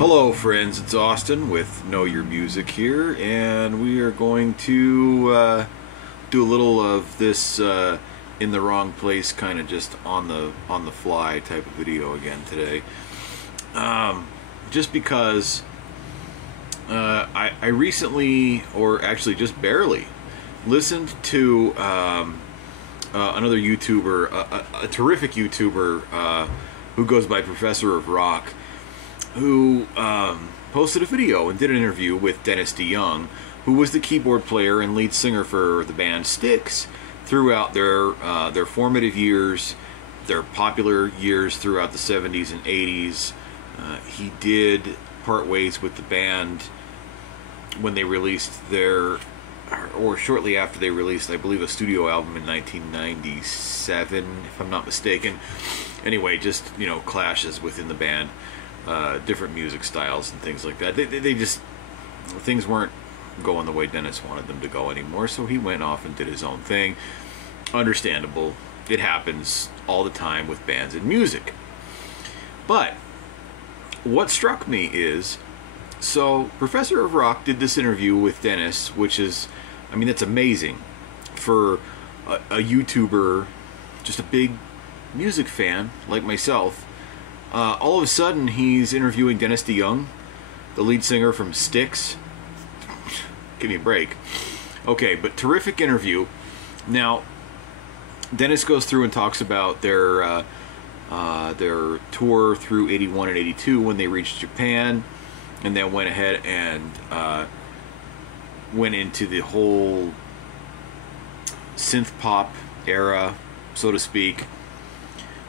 Hello friends, it's Austin with Know Your Music here, and we are going to do a little of this in the wrong place, kind of just on the fly type of video again today. Just because I recently, or actually just barely, listened to another YouTuber, a terrific YouTuber who goes by Professor of Rock, who posted a video and did an interview with Dennis DeYoung, who was the keyboard player and lead singer for the band Styx throughout their formative years, their popular years throughout the 70s and 80s. He did part ways with the band when they released or shortly after they released, I believe, a studio album in 1997, if I'm not mistaken. Anyway, just, clashes within the band. Different music styles and things like that. They just, things weren't going the way Dennis wanted them to go anymore, so he went off and did his own thing. Understandable. It happens all the time with bands and music. But what struck me is, so Professor of Rock did this interview with Dennis, which is, that's amazing for a YouTuber, just a big music fan like myself. All of a sudden, he's interviewing Dennis DeYoung, the lead singer from Styx. Give me a break. Okay, but terrific interview. Now, Dennis goes through and talks about their tour through 81 and 82 when they reached Japan, and then went ahead and went into the whole synth pop era, so to speak,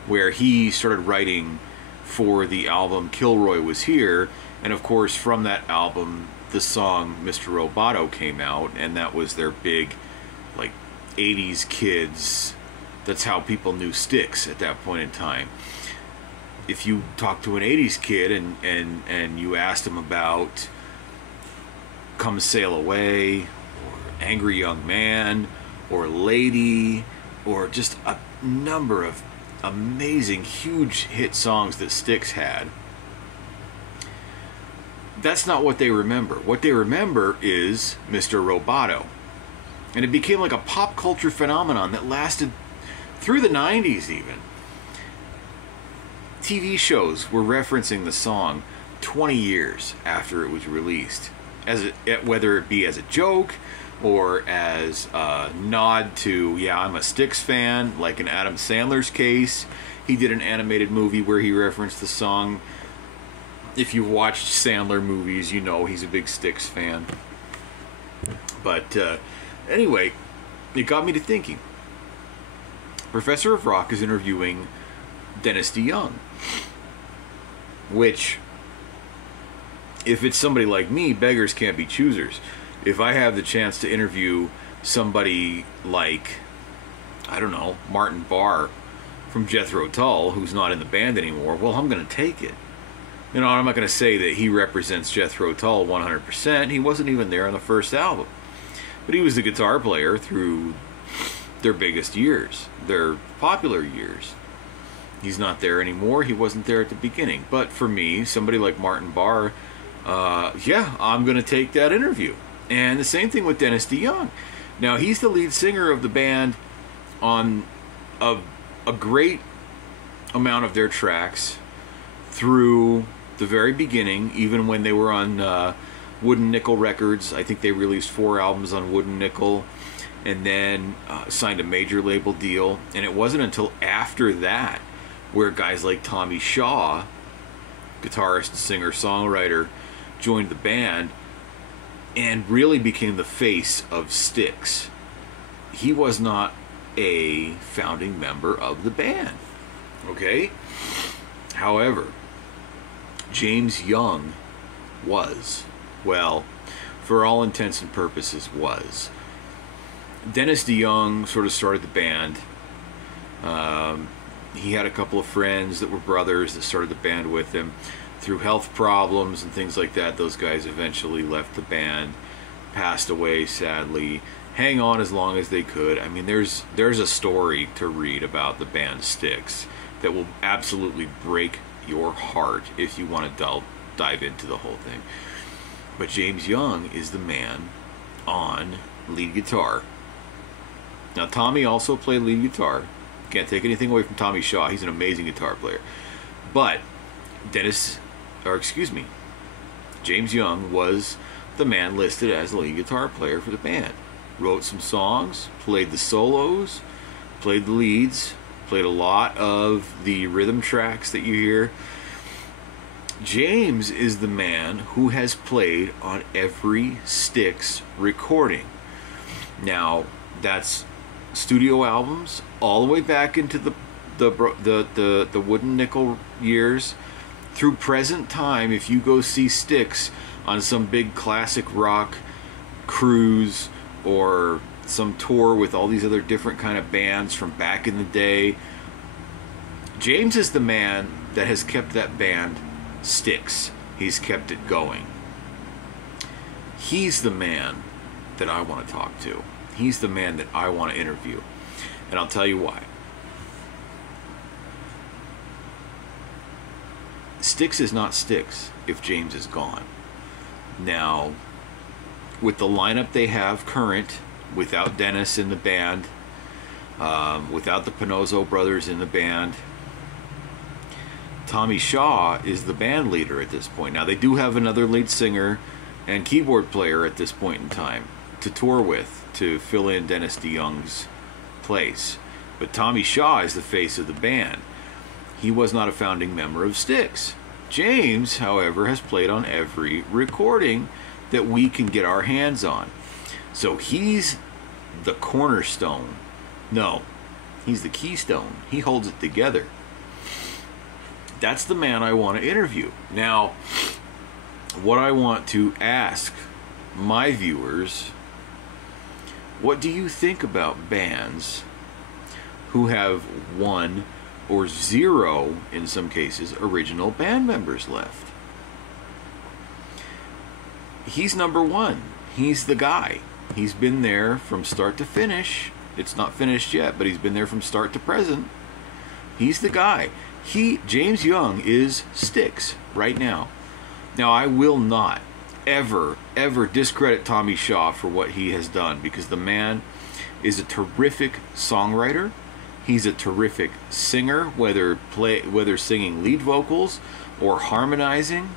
where he started writing for the album Kilroy Was Here, and of course from that album the song Mr. Roboto came out, and that was their big, 80s kids, that's how people knew Styx at that point in time. If you talk to an 80s kid and you asked him about Come Sail Away, or Angry Young Man, or Lady, or just a number of amazing, huge hit songs that Styx had, that's not what they remember. What they remember is Mr. Roboto. And it became like a pop culture phenomenon that lasted through the 90s even. TV shows were referencing the song 20 years after it was released, whether it be as a joke or as a nod to, yeah, I'm a Styx fan, like in Adam Sandler's case. He did an animated movie where he referenced the song. If you've watched Sandler movies, you know he's a big Styx fan. But anyway, it got me to thinking. Professor of Rock is interviewing Dennis DeYoung, which, if it's somebody like me, beggars can't be choosers. If I have the chance to interview somebody like, I don't know, Martin Barre from Jethro Tull, who's not in the band anymore, well, I'm going to take it. I'm not going to say that he represents Jethro Tull 100%. He wasn't even there on the first album. But he was the guitar player through their biggest years, their popular years. He's not there anymore. He wasn't there at the beginning. But for me, somebody like Martin Barre, yeah, I'm going to take that interview. And the same thing with Dennis DeYoung. Now, he's the lead singer of the band on a great amount of their tracks through the very beginning, even when they were on Wooden Nickel Records. I think they released 4 albums on Wooden Nickel, and then signed a major label deal. And it wasn't until after that where guys like Tommy Shaw, guitarist, singer, songwriter, joined the band and really became the face of Styx. He was not a founding member of the band, okay? However, James Young was. Well, for all intents and purposes, was. Dennis DeYoung sort of started the band. He had a couple of friends that were brothers that started the band with him. Through health problems and things like that, those guys eventually left the band, passed away sadly. Hang on as long as they could. There's a story to read about the band Styx that will absolutely break your heart if you want to dive into the whole thing. But James Young is the man on lead guitar. Now, Tommy also played lead guitar. Can't take anything away from Tommy Shaw. He's an amazing guitar player. But James Young was the man listed as the lead guitar player for the band. Wrote some songs, played the solos, played the leads, played a lot of the rhythm tracks that you hear. James is the man who has played on every Styx recording. Now, that's studio albums all the way back into the Wooden Nickel years through present time. If you go see Styx on some big classic rock cruise or some tour with all these other different kind of bands from back in the day, James is the man that has kept that band Styx. He's kept it going. He's the man that I want to talk to. He's the man that I want to interview. And I'll tell you why. Styx is not Styx if James is gone. Now, with the lineup they have current, without Dennis in the band, without the Pinozzo brothers in the band, Tommy Shaw is the band leader at this point. Now, they do have another lead singer and keyboard player at this point in time to tour with, to fill in Dennis DeYoung's place. But Tommy Shaw is the face of the band. He was not a founding member of Styx. James, however, has played on every recording that we can get our hands on. So he's the cornerstone. No, he's the keystone. He holds it together. That's the man I want to interview. Now, what I want to ask my viewers, what do you think about bands who have one or zero, in some cases, original band members left? He's number one. He's the guy. He's been there from start to finish. It's not finished yet, but he's been there from start to present. He's the guy. James Young is Styx right now. Now, I will not ever discredit Tommy Shaw for what he has done, because the man is a terrific songwriter. He's a terrific singer, whether singing lead vocals or harmonizing.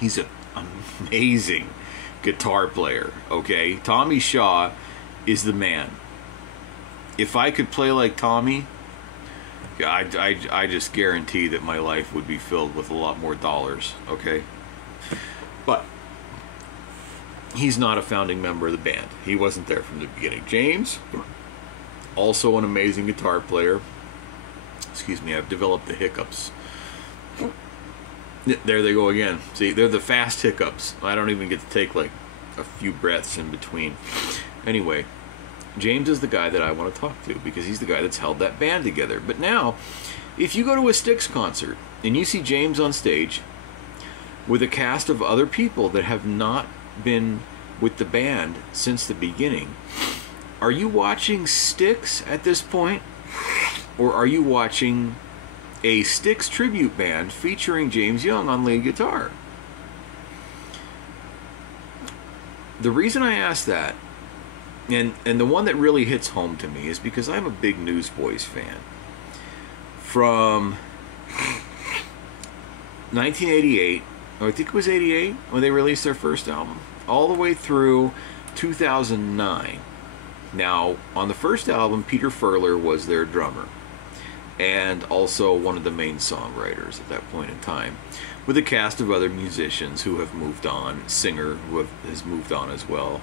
He's an amazing guitar player, okay? Tommy Shaw is the man. If I could play like Tommy, I just guarantee that my life would be filled with a lot more dollars, okay? But he's not a founding member of the band. He wasn't there from the beginning. James, also an amazing guitar player. Excuse me, I've developed the hiccups. There they go again. See, they're the fast hiccups. I don't even get to take like a few breaths in between. Anyway, James is the guy that I want to talk to, because he's the guy that's held that band together. But now, if you go to a Styx concert and you see James on stage with a cast of other people that have not been with the band since the beginning, are you watching Styx at this point? Or are you watching a Styx tribute band featuring James Young on lead guitar? The reason I ask that, and the one that really hits home to me, is because I'm a big Newsboys fan. From 1988, or I think it was 88, when they released their first album, all the way through 2009. Now, on the first album, Peter Furler was their drummer, and also one of the main songwriters at that point in time, with a cast of other musicians who have moved on, singer who has moved on as well.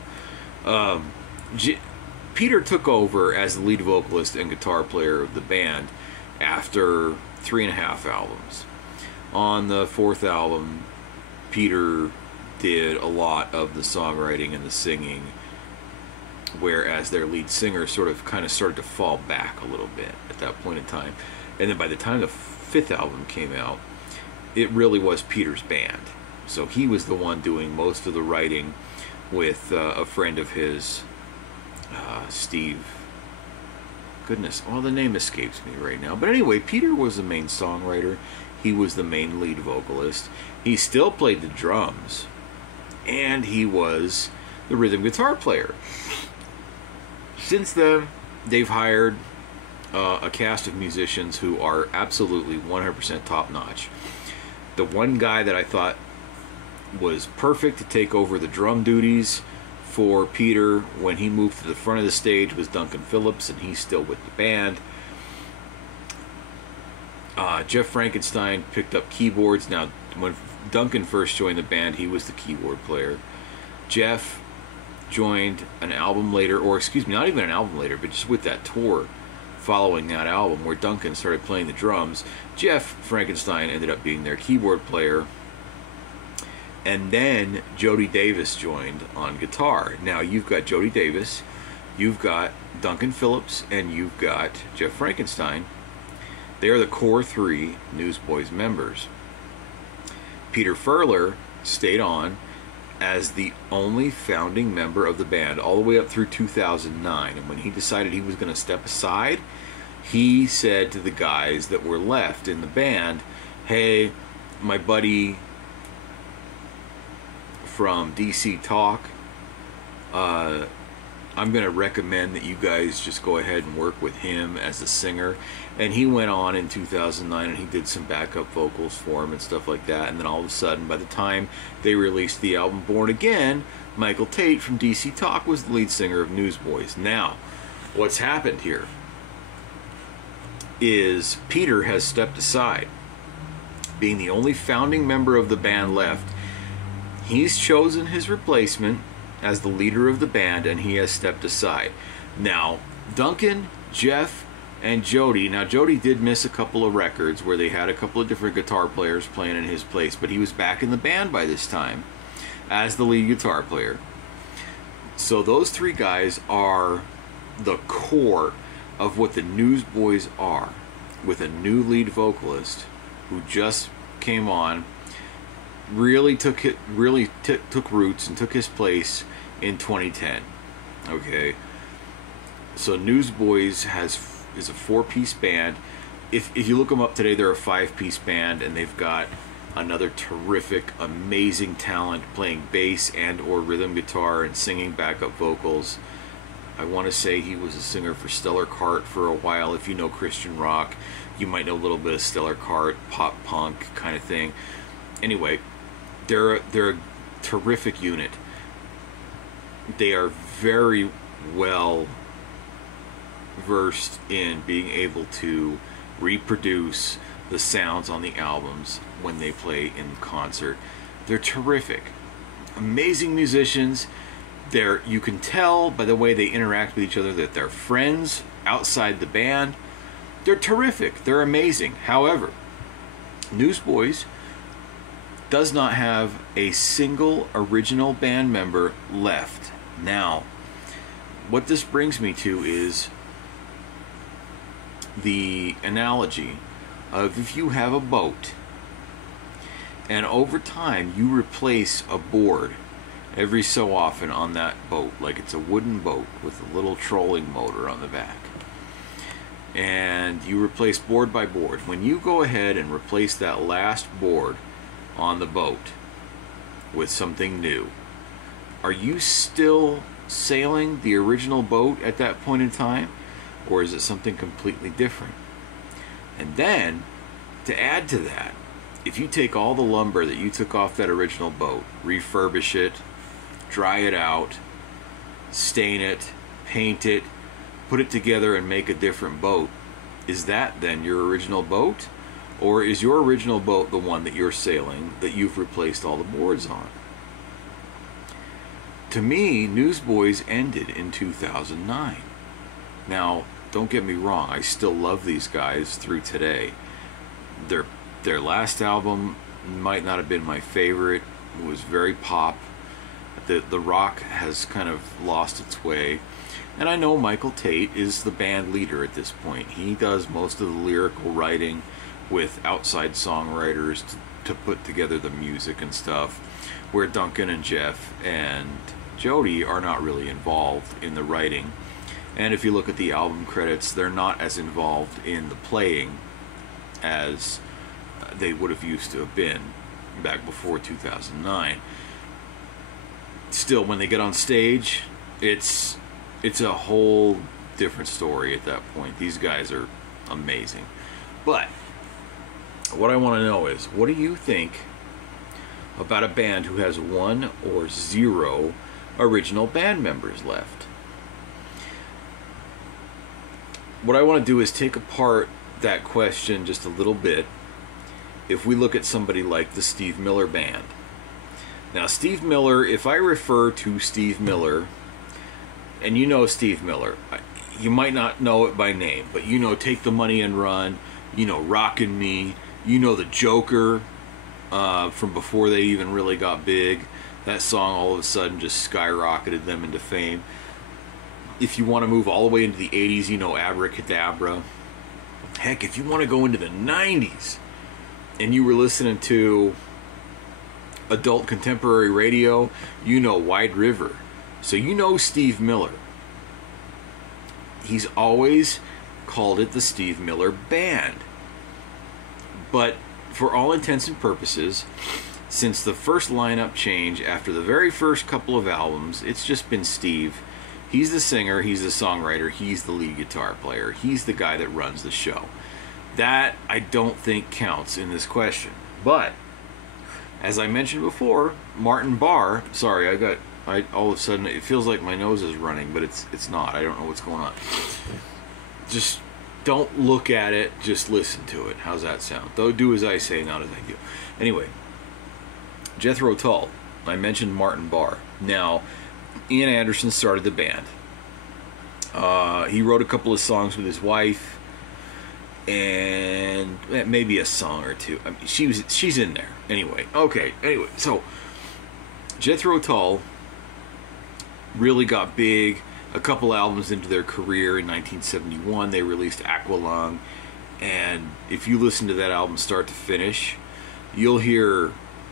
Peter took over as the lead vocalist and guitar player of the band after 3.5 albums. On the 4th album, Peter did a lot of the songwriting and the singing, whereas their lead singer kind of started to fall back a little bit at that point in time. And then by the time the 5th album came out, it really was Peter's band. So he was the one doing most of the writing with a friend of his, Steve. Goodness, well, the name escapes me right now. But anyway, Peter was the main songwriter. he was the main lead vocalist. He still played the drums, and he was the rhythm guitar player. Since then, they've hired a cast of musicians who are absolutely 100% top-notch. The one guy that I thought was perfect to take over the drum duties for Peter when he moved to the front of the stage was Duncan Phillips, and he's still with the band. Jeff Frankenstein picked up keyboards. Now, when Duncan first joined the band, he was the keyboard player. Jeff joined an album later, or excuse me, not even an album later, but just with that tour following that album where Duncan started playing the drums. Jeff Frankenstein ended up being their keyboard player. And then Jody Davis joined on guitar. Now you've got Jody Davis, you've got Duncan Phillips, and you've got Jeff Frankenstein. They are the core three Newsboys members. Peter Furler stayed on as the only founding member of the band all the way up through 2009. And when he decided he was going to step aside, he said to the guys that were left in the band, hey, my buddy from DC Talk, I'm going to recommend that you guys just go ahead and work with him as a singer. And he went on in 2009 and he did some backup vocals for him and stuff like that. And then all of a sudden, by the time they released the album Born Again, Michael Tate from DC Talk was the lead singer of Newsboys. Now, what's happened here is Peter has stepped aside. Being the only founding member of the band left, he's chosen his replacement as the leader of the band, and he has stepped aside. Now, Duncan, Jeff, and Jody. Now, Jody did miss a couple of records where they had a couple of different guitar players playing in his place, but he was back in the band by this time as the lead guitar player. So those three guys are the core of what the Newsboys are, with a new lead vocalist who just came on, really took roots and took his place in 2010. Okay, so Newsboys is a 4-piece band. If you look them up today, they're a 5-piece band, and they've got another terrific, amazing talent playing bass and or rhythm guitar and singing backup vocals. I want to say he was a singer for Stellar Cart for a while. If you know Christian rock, you might know a little bit of Stellar Cart, pop punk kind of thing. Anyway, they're a terrific unit. They are very well versed in being able to reproduce the sounds on the albums when they play in concert. They're terrific, amazing musicians. You can tell by the way they interact with each other that they're friends outside the band. They're terrific, they're amazing. However, Newsboys does not have a single original band member left. Now, what this brings me to is the analogy of if you have a boat and over time you replace a board every so often on that boat, like it's a wooden boat with a little trolling motor on the back, and you replace board by board. When you go ahead and replace that last board on the boat with something new, are you still sailing the original boat at that point in time, or is it something completely different? And then, to add to that, if you take all the lumber that you took off that original boat, refurbish it, dry it out, stain it, paint it, put it together and make a different boat, is that then your original boat? Or is your original boat the one that you're sailing that you've replaced all the boards on? To me, Newsboys ended in 2009. Now, don't get me wrong, I still love these guys through today. Their last album might not have been my favorite. It was very pop. The rock has kind of lost its way. And I know Michael Tate is the band leader at this point. He does most of the lyrical writing with outside songwriters to put together the music and stuff, where Duncan and Jeff and Jody are not really involved in the writing. And if you look at the album credits, they're not as involved in the playing as they would have used to have been back before 2009. Still, when they get on stage, it's a whole different story at that point. These guys are amazing. But what I want to know is, what do you think about a band who has 1 or 0 original band members left? What I want to do is take apart that question just a little bit. If we look at somebody like the Steve Miller Band. Now, Steve Miller, if I refer to Steve Miller, and you know Steve Miller, you might not know it by name, but you know Take the Money and Run, you know Rockin' Me, you know The Joker, from before they even really got big. That song all of a sudden just skyrocketed them into fame. If you want to move all the way into the 80s, you know Abracadabra. Heck, if you want to go into the 90s, and you were listening to adult contemporary radio, you know Wide River. So you know Steve Miller. He's always called it the Steve Miller Band. But for all intents and purposes, since the first lineup change after the very first couple of albums, it's just been Steve. He's the singer, he's the songwriter, he's the lead guitar player, he's the guy that runs the show. That, I don't think, counts in this question. But, as I mentioned before, Martin Barre, sorry, all of a sudden, it feels like my nose is running, but it's not. I don't know what's going on. Just don't look at it, just listen to it. How's that sound? Though do as I say, not as I do. Anyway, Jethro Tull, I mentioned Martin Barre. Now, Ian Anderson started the band. He wrote a couple of songs with his wife, and maybe a song or two. I mean, she's in there. Anyway, so Jethro Tull really got big a couple albums into their career. In 1971, they released Aqualung, and if you listen to that album start to finish, you'll hear,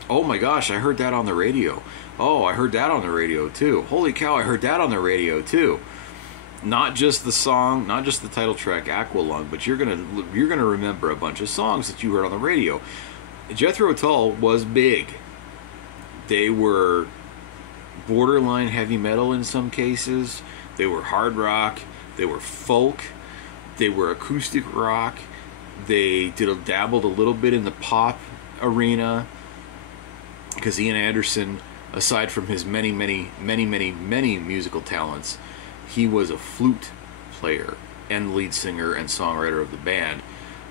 oh my gosh, I heard that on the radio. Oh, I heard that on the radio too. Holy cow, I heard that on the radio too. Not just the song, not just the title track Aqualung, but you're gonna remember a bunch of songs that you heard on the radio. Jethro Tull was big. They were borderline heavy metal in some cases. They were hard rock. They were folk. They were acoustic rock. They dabbled a little bit in the pop arena, because Ian Anderson, aside from his many musical talents, he was a flute player and lead singer and songwriter of the band.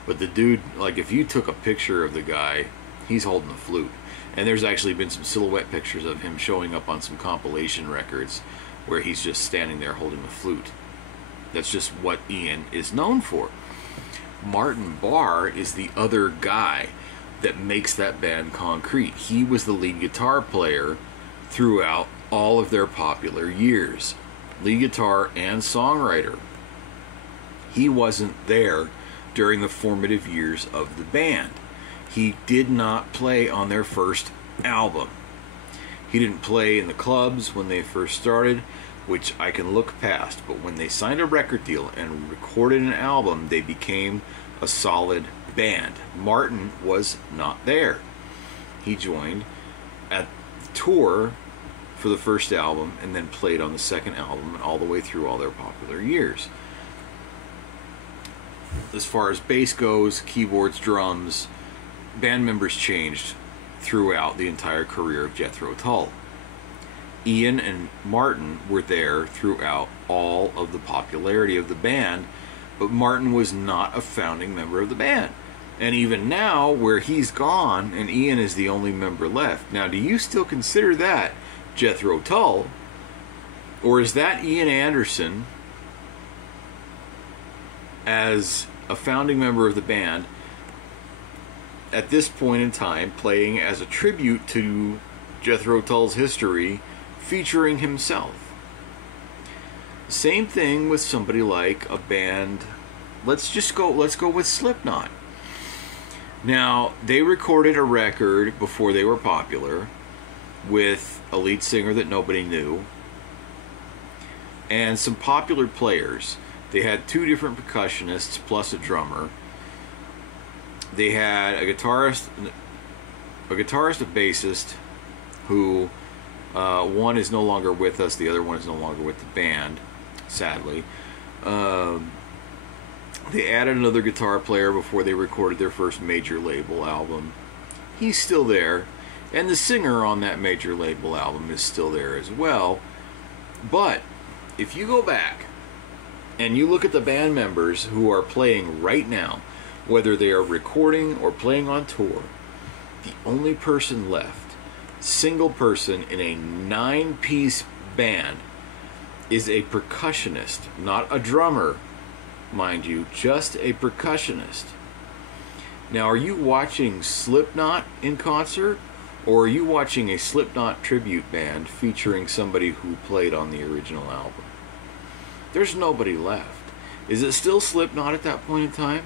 But the dude, like, if you took a picture of the guy, he's holding the flute. And there's actually been some silhouette pictures of him showing up on some compilation records where he's just standing there holding the flute. That's just what Ian is known for. Martin Barre is the other guy that makes that band concrete. He was the lead guitar player throughout all of their popular years. Lead guitar and songwriter. He wasn't there during the formative years of the band. He did not play on their first album. He didn't play in the clubs when they first started, which I can look past. But when they signed a record deal and recorded an album, they became a solid band. Martin was not there. He joined at the tour for the first album and then played on the second album and all the way through all their popular years. As far as bass goes, keyboards, drums, band members changed throughout the entire career of Jethro Tull. Ian and Martin were there throughout all of the popularity of the band, but Martin was not a founding member of the band. And even now, where he's gone and Ian is the only member left. Now, do you still consider that Jethro Tull, or is that Ian Anderson as a founding member of the band at this point in time, playing as a tribute to Jethro Tull's history, featuring himself? Same thing with somebody like a band. Let's go with Slipknot. Now, they recorded a record before they were popular with a lead singer that nobody knew and some popular players. They had 2 different percussionists plus a drummer. they had a guitarist, a bassist, who one is no longer with us, the other one is no longer with the band, sadly. They added another guitar player before they recorded their first major label album. He's still there, and the singer on that major label album is still there as well. But if you go back and you look at the band members who are playing right now, whether they are recording or playing on tour, the only person left, single person in a 9-piece band, is a percussionist, not a drummer, mind you, just a percussionist. Now, are you watching Slipknot in concert, or are you watching a Slipknot tribute band featuring somebody who played on the original album? There's nobody left. Is it still Slipknot at that point in time?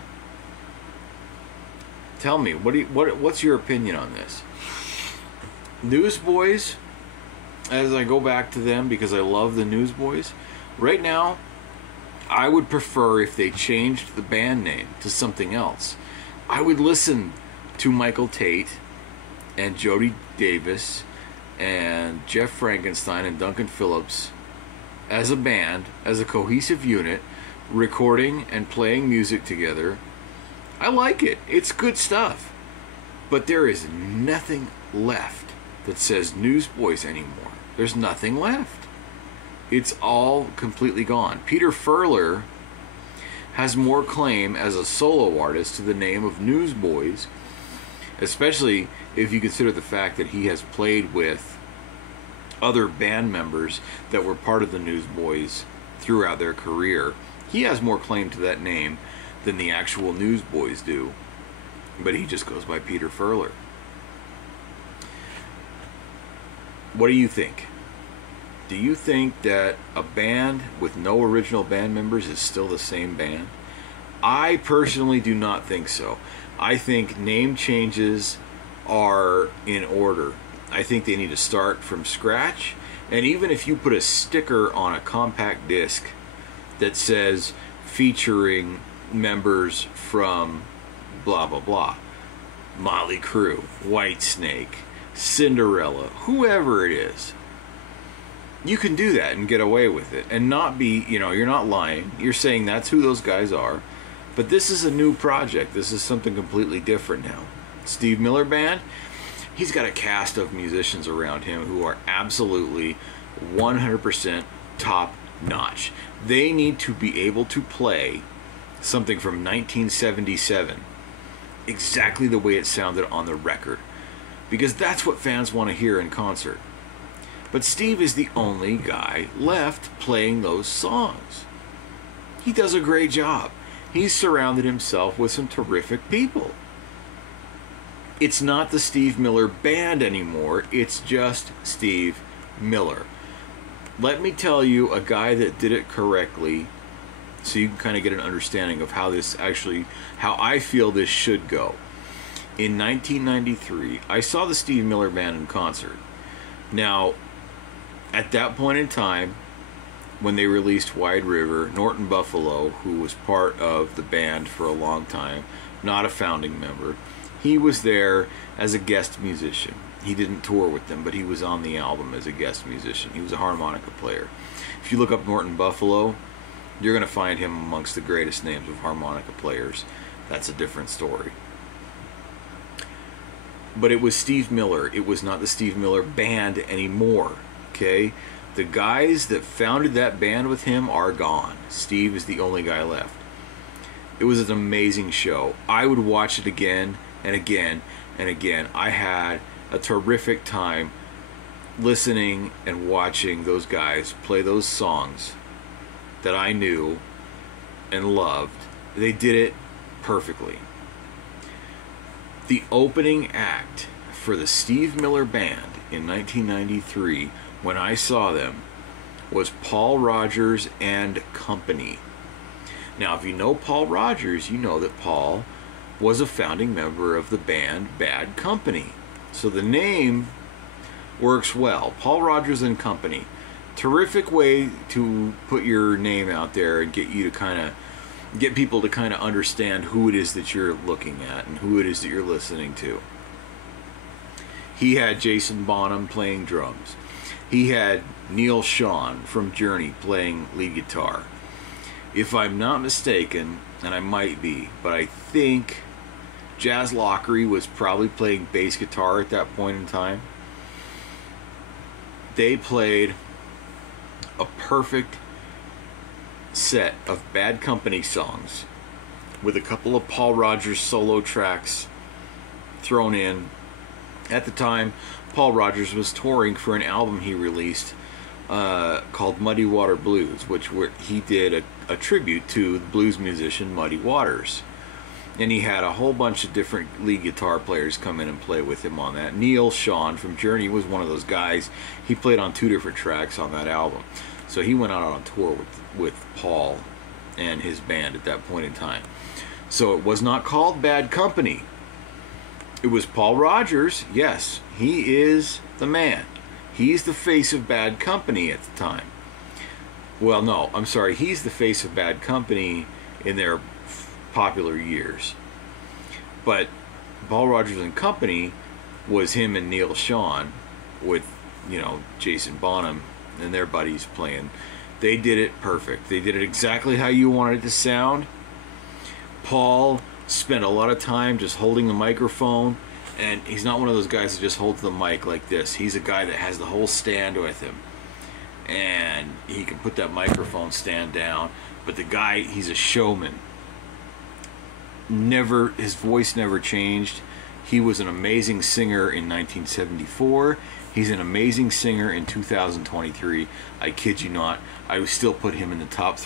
Tell me, what's your opinion on this? Newsboys, as I go back to them because I love the Newsboys, right now, I would prefer if they changed the band name to something else. I would listen to Michael Tate and Jody Davis and Jeff Frankenstein and Duncan Phillips as a band, as a cohesive unit, recording and playing music together. I like it. It's good stuff. But there is nothing left that says Newsboys anymore. There's nothing left. It's all completely gone. Peter Furler has more claim as a solo artist to the name of Newsboys, especially if you consider the fact that he has played with other band members that were part of the Newsboys throughout their career. He has more claim to that name than the actual Newsboys do, but he just goes by Peter Furler. What do you think? Do you think that a band with no original band members is still the same band? I personally do not think so. I think name changes are in order. I think they need to start from scratch. And even if you put a sticker on a compact disc that says featuring members from blah blah blah, Motley Crue, Whitesnake, Cinderella, whoever it is, you can do that and get away with it and not be, you're not lying. You're saying that's who those guys are. But this is a new project. This is something completely different now. Steve Miller Band, he's got a cast of musicians around him who are absolutely 100% top notch. They need to be able to play something from 1977 exactly the way it sounded on the record, because that's what fans want to hear in concert. But Steve is the only guy left playing those songs. He does a great job. He's surrounded himself with some terrific people. It's not the Steve Miller Band anymore. It's just Steve Miller. Let me tell you a guy that did it correctly so you can kind of get an understanding of how I feel this should go. In 1993, I saw the Steve Miller Band in concert. Now, at that point in time, when they released Wide River, Norton Buffalo, who was part of the band for a long time, not a founding member, he was there as a guest musician. He didn't tour with them, but he was on the album as a guest musician. He was a harmonica player. If you look up Norton Buffalo, you're going to find him amongst the greatest names of harmonica players. That's a different story. But it was Steve Miller. It was not the Steve Miller Band anymore. Okay? The guys that founded that band with him are gone. Steve is the only guy left. It was an amazing show. I would watch it again and again and again. I had a terrific time listening and watching those guys play those songs that I knew and loved. They did it perfectly. The opening act for the Steve Miller Band in 1993, when I saw them, was Paul Rodgers and Company. Now, if you know Paul Rodgers, you know that Paul was a founding member of the band Bad Company. So the name works well. Paul Rodgers and Company. Terrific way to put your name out there and get you to kind of get people to kind of understand who it is that you're looking at and who it is that you're listening to. He had Jason Bonham playing drums. He had Neil Schon from Journey playing lead guitar. If I'm not mistaken, and I might be, but I think Jazz Lockery was probably playing bass guitar at that point in time. They played a perfect set of Bad Company songs with a couple of Paul Rodgers solo tracks thrown in. At the time, Paul Rodgers was touring for an album he released called Muddy Water Blues, which he did a tribute to the blues musician Muddy Waters. And he had a whole bunch of different lead guitar players come in and play with him on that. Neil Schon from Journey was one of those guys. He played on 2 different tracks on that album. So he went out on tour with Paul and his band at that point in time. So it was not called Bad Company. It was Paul Rodgers. Yes, he is the man. He's the face of Bad Company at the time. Well, no, I'm sorry. He's the face of Bad Company in their popular years. But Paul Rodgers and Company was him and Neil Schon with, you know, Jason Bonham and their buddies playing. They did it perfect. They did it exactly how you wanted it to sound. Paul spent a lot of time just holding the microphone, and he's not one of those guys that just holds the mic like this. He's a guy that has the whole stand with him, and he can put that microphone stand down. But the guy, he's a showman. His voice never changed. He was an amazing singer in 1974. He's an amazing singer in 2023. I kid you not. I would still put him in the top 3